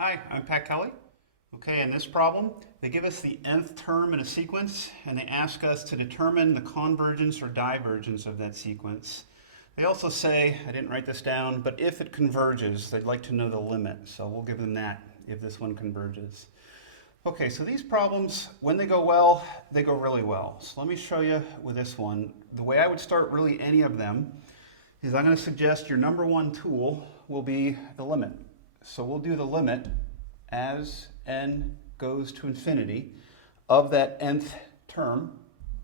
Hi, I'm Pat Kelly. Okay, in this problem, they give us the nth term in a sequence, and they ask us to determine the convergence or divergence of that sequence. They also say, I didn't write this down, but if it converges, they'd like to know the limit, so we'll give them that if this one converges. Okay, so these problems, when they go well, they go really well. So let me show you with this one. The way I would start really any of them is I'm going to suggest your number one tool will be the limit. So we'll do the limit as n goes to infinity of that nth term,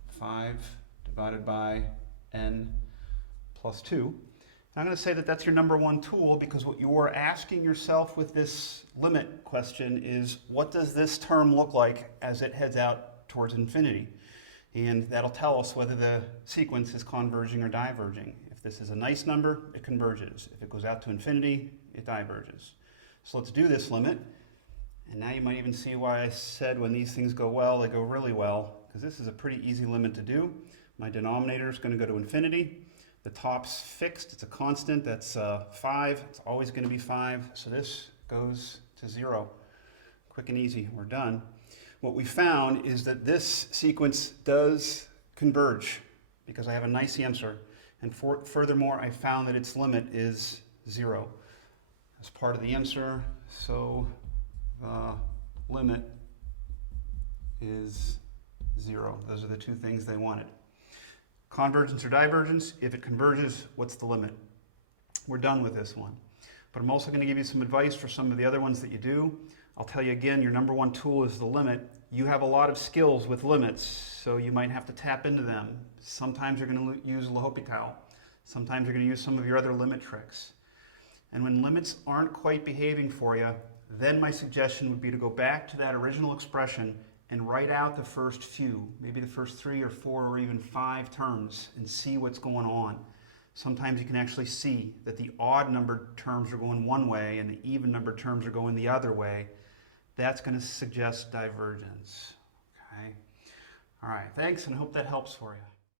5 divided by n plus 2. And I'm going to say that that's your number one tool because what you're asking yourself with this limit question is, what does this term look like as it heads out towards infinity? And that'll tell us whether the sequence is converging or diverging. If this is a nice number, it converges. If it goes out to infinity, it diverges. So let's do this limit. And now you might even see why I said when these things go well, they go really well, because this is a pretty easy limit to do. My denominator is going to go to infinity. The top's fixed, it's a constant, that's 5. It's always going to be 5, so this goes to 0. Quick and easy, we're done. What we found is that this sequence does converge, because I have a nice answer. And furthermore, I found that its limit is 0. As part of the answer, so the limit is 0. Those are the two things they wanted. Convergence or divergence, if it converges, what's the limit? We're done with this one. But I'm also going to give you some advice for some of the other ones that you do. I'll tell you again, your number one tool is the limit. You have a lot of skills with limits, so you might have to tap into them. Sometimes you're going to use L'Hopital. Sometimes you're going to use some of your other limit tricks. And when limits aren't quite behaving for you, then my suggestion would be to go back to that original expression and write out the first few, maybe the first 3 or 4 or even 5 terms, and see what's going on. Sometimes you can actually see that the odd numbered terms are going one way and the even numbered terms are going the other way. That's going to suggest divergence. Okay? All right, thanks, and I hope that helps for you.